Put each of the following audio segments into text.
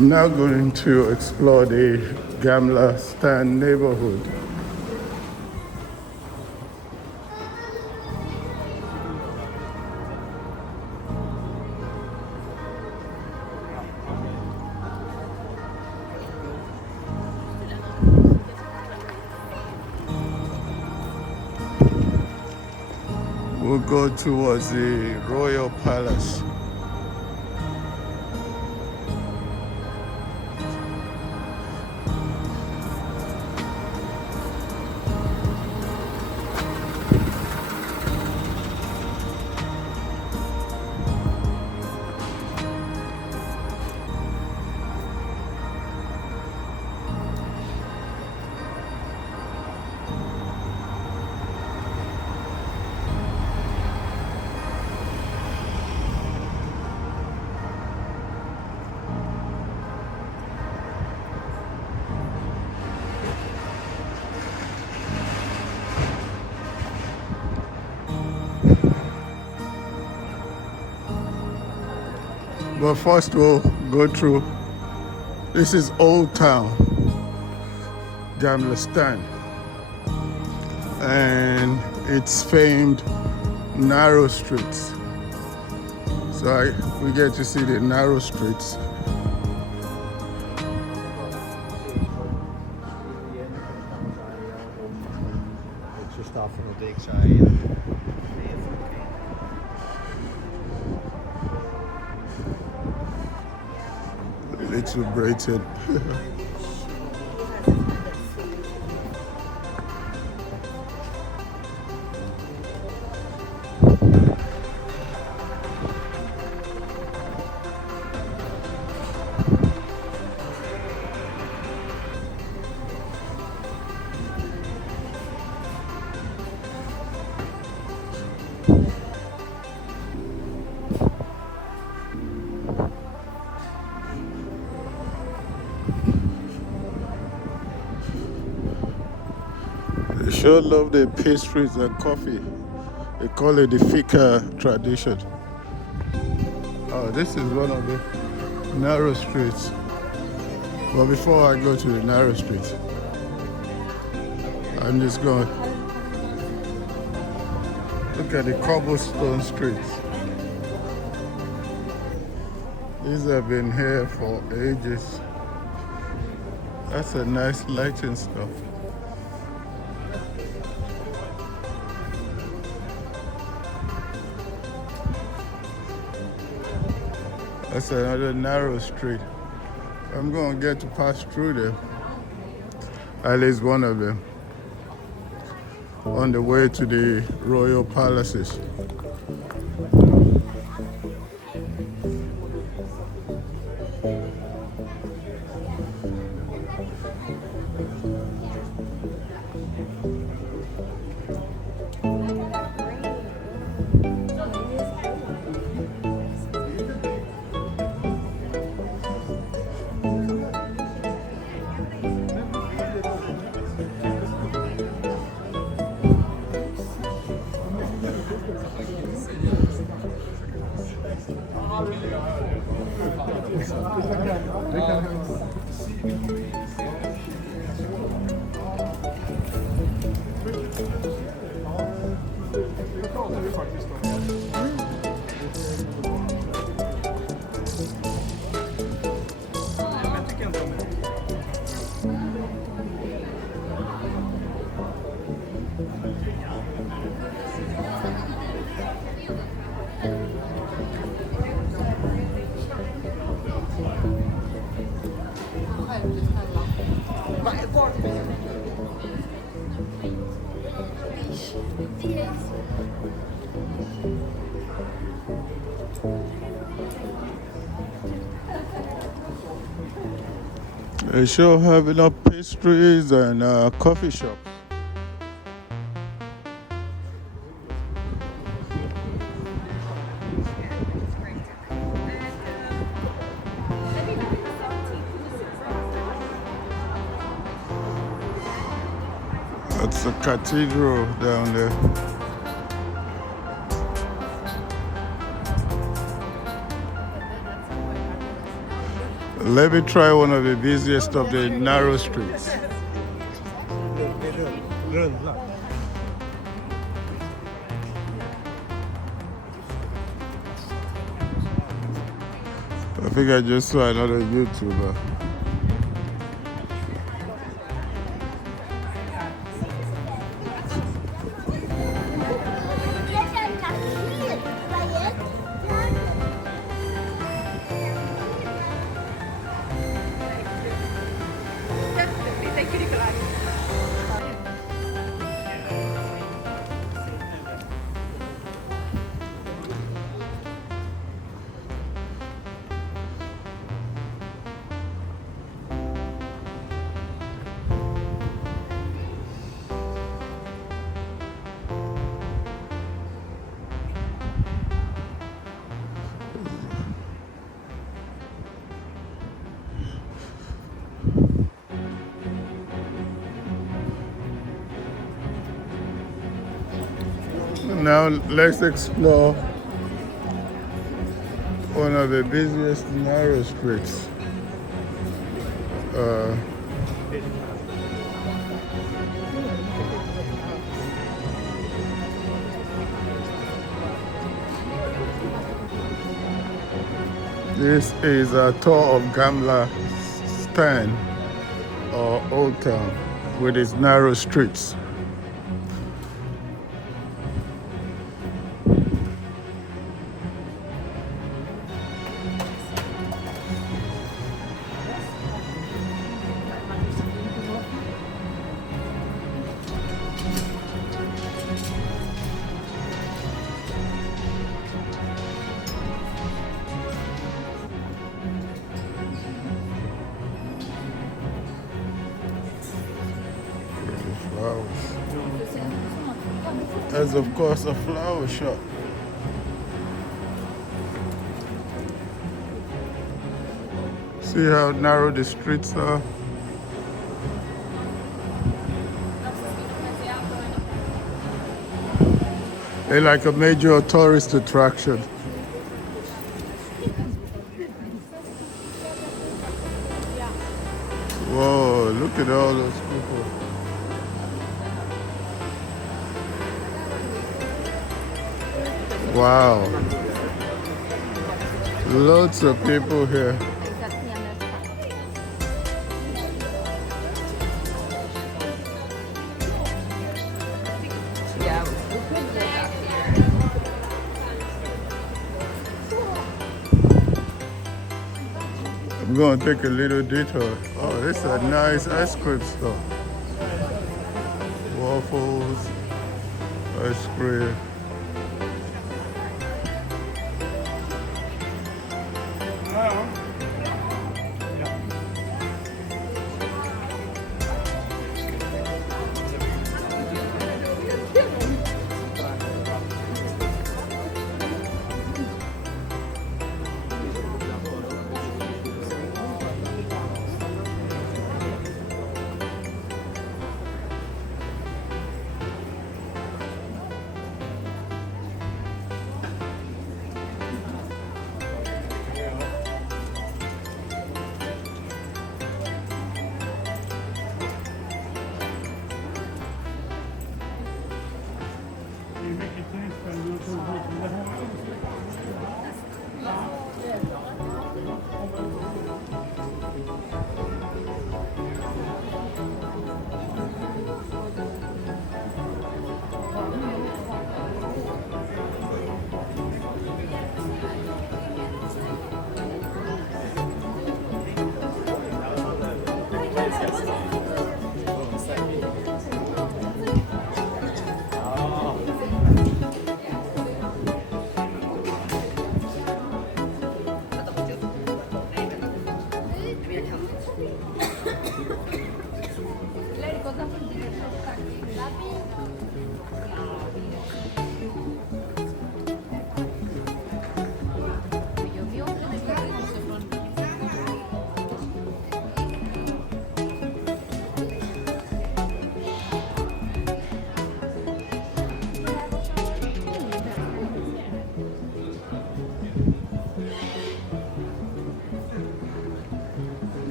I'm now going to explore the Gamla Stan neighborhood. We'll go towards the Royal Palace. But first we'll go through, this is Old Town, Gamla Stan, and it's famed narrow streets. So we get to see the narrow streets. Little braided. They sure love the pastries and coffee. They call it the fika tradition. Oh, this is one of the narrow streets. But before I go to the narrow streets, I'm just going to look at the cobblestone streets. These have been here for ages. That's a nice lighting stuff. That's another narrow street. I'm going to get to pass through them. At least one of them. On the way to the royal palaces. They sure have enough pastries and coffee shops. That's the cathedral down there. Let me try one of the busiest of the narrow streets. I think I just saw another YouTuber. Now let's explore one of the busiest narrow streets. This is a tour of Gamla Stan, or Old Town, with its narrow streets. There's of course a flower shop. See how narrow the streets are? They're like a major tourist attraction. Whoa, look at all those people. Wow. Lots of people here. I'm going to take a little detour. Oh, this is a nice ice cream store. Waffles, ice cream.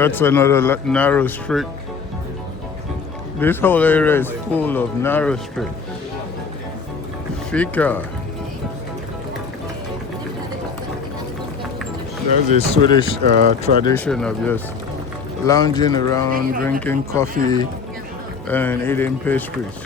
That's another narrow street. This whole area is full of narrow street. Fika. That's a Swedish tradition of just lounging around, drinking coffee, and eating pastries.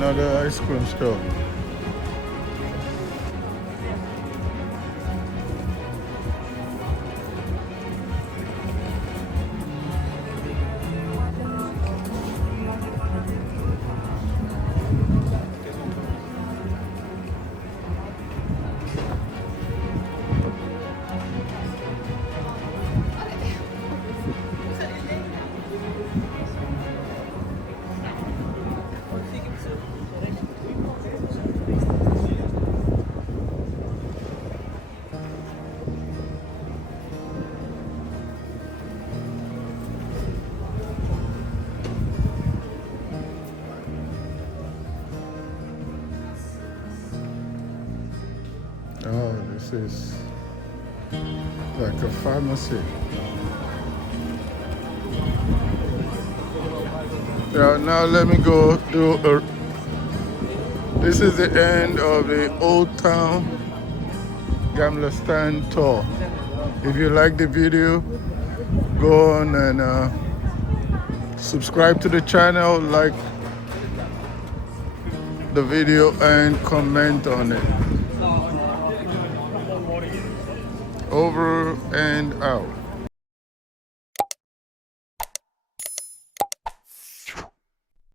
Another ice cream store. Oh, this is like a pharmacy. Yeah, now let me go do a... This is the end of the Old Town Gamla Stan tour. If you like the video, go on and subscribe to the channel, like the video, and comment on it. Over and out.